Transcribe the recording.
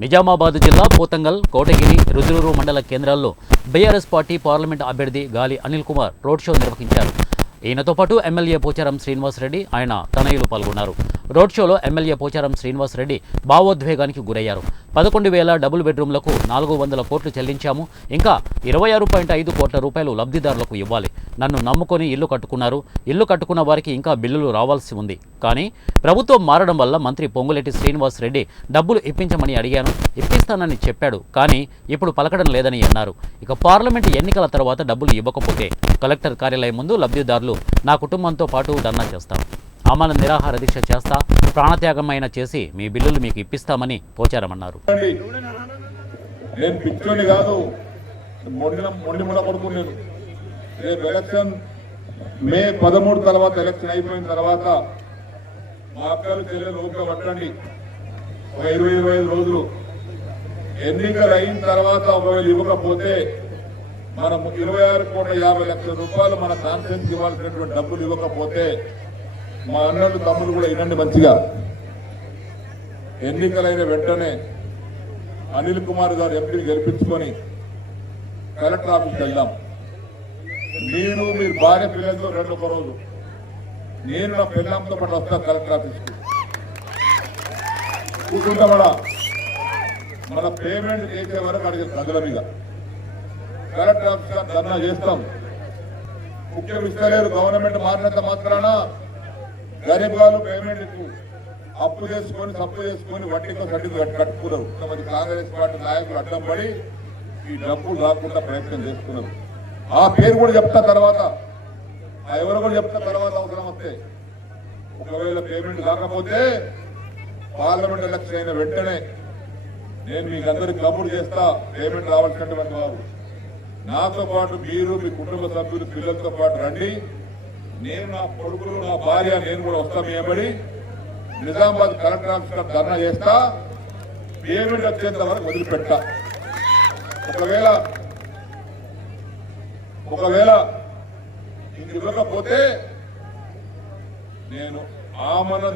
నిజామాబాద్ జిల్లా పోతంగల్, కోటగిరి, రుద్రూరు మండల కేంద్రాల్లో బీఆర్ఎస్ పార్టీ పార్లమెంట్ అభ్యర్థి గాలి అనిల్ కుమార్ రోడ్ షో నిర్వహించారు. ఈయనతో పాటు ఎమ్మెల్యే పోచారం శ్రీనివాసరెడ్డి, ఆయన తనయులు పాల్గొన్నారు. రోడ్ షోలో ఎమ్మెల్యే పోచారం శ్రీనివాసరెడ్డి భావోద్వేగానికి గురయ్యారు. 11,000 డబుల్ బెడ్రూమ్లకు 400 కోట్లు చెల్లించాము, ఇంకా 26.5 కోట్ల రూపాయలు లబ్ధిదారులకు ఇవ్వాలి. నన్ను నమ్ముకొని ఇల్లు కట్టుకున్నారు. ఇల్లు కట్టుకున్న వారికి ఇంకా బిల్లులు రావాల్సి ఉంది. కానీ ప్రభుత్వం మారడం వల్ల మంత్రి పొంగులేటి శ్రీనివాసరెడ్డి డబ్బులు ఇప్పించమని అడిగాను, ఇప్పిస్తానని చెప్పాడు. కానీ ఇప్పుడు పలకడం లేదని అన్నారు. ఇక పార్లమెంటు ఎన్నికల తర్వాత డబ్బులు ఇవ్వకపోతే కలెక్టర్ కార్యాలయం ముందు లబ్ధిదారులు నా కుటుంబంతో పాటు ధర్నా చేస్తారు. ఆమరణ నిరాహార దీక్ష చేస్తా, ప్రాణత్యాగమైన చేసి మీ బిల్లులు మీకు ఇప్పిస్తామని పోచారమన్నారు. నేను పిచ్చోని కాదు, మొండి ముడ పడుకున్నాను. రేపు ఎలక్షన్ మే 13 తర్వాత ఎలక్షన్ అయిపోయిన తర్వాత మా అక్కలు చెల్లెలు ఓపిక పట్టండి. ఒక 20-25 రోజులు ఎన్నికలు అయిన తర్వాత ఒకవేళ ఇవ్వకపోతే మనం 26,50,00,000 రూపాయలు మన కాన్ఫరెన్స్ ఇవ్వాల్సినటువంటి డబ్బులు ఇవ్వకపోతే మా అన్నలు తమ్ముడు కూడా వినండి మంచిగా. ఎన్నికలైన వెంటనే అనిల్ కుమార్ గారు ఎంపీని గెలిపించుకొని కలెక్టర్ ఆఫీస్కి వెళ్దాం. నేను మీరు భార్య పిల్లలతో 2 రోజు నేను నా పిల్లలతో పాటు వస్తాను కలెక్టర్ ఆఫీస్కి. కూర్చుంటామడా మన పేమెంట్ చేసే వరకు అడిగే ప్రజల మీద కలెక్టర్ ఆఫీస్ ధర్నా చేస్తాం. ముఖ్యం ఇస్తలేరు, గవర్నమెంట్ మారినంత మాత్రాన గరీబ్ వాళ్ళు పేమెంట్ అప్పు చేసుకొని తప్పు చేసుకొని వడ్డీతో సడ్డీతో కట్టుకున్నారు. కొంతమంది కాంగ్రెస్ పార్టీ నాయకులు అడ్డం పడి ఈ డబ్బులు రాకుండా ప్రయత్నం చేస్తున్నారు. ఆ పేరు కూడా చెప్తా తర్వాత, ఎవరు కూడా చెప్తా తర్వాత అవసరం వస్తే. ఒకవేళ పేమెంట్ కాకపోతే పార్లమెంట్ ఎలక్షన్ అయిన వెంటనే నేను మీకు అందరికి కబురు చేస్తా. పేమెంట్ రావాల్సినటువంటి వారు నాతో పాటు మీరు మీ కుటుంబ సభ్యులు పిల్లలతో పాటు రండి. నేను నా కొడుకులు నా భార్య నేను కూడా వస్తాం. ఏమడి నిజామాబాద్ కలెక్టర్ ఆఫీస్ ధర్నా చేస్తా. పేమెంట్ వచ్చేంత వరకు వదిలిపెట్టా. ఒకవేళ ఇంక ఇవ్వకపోతే నేను ఆమరణ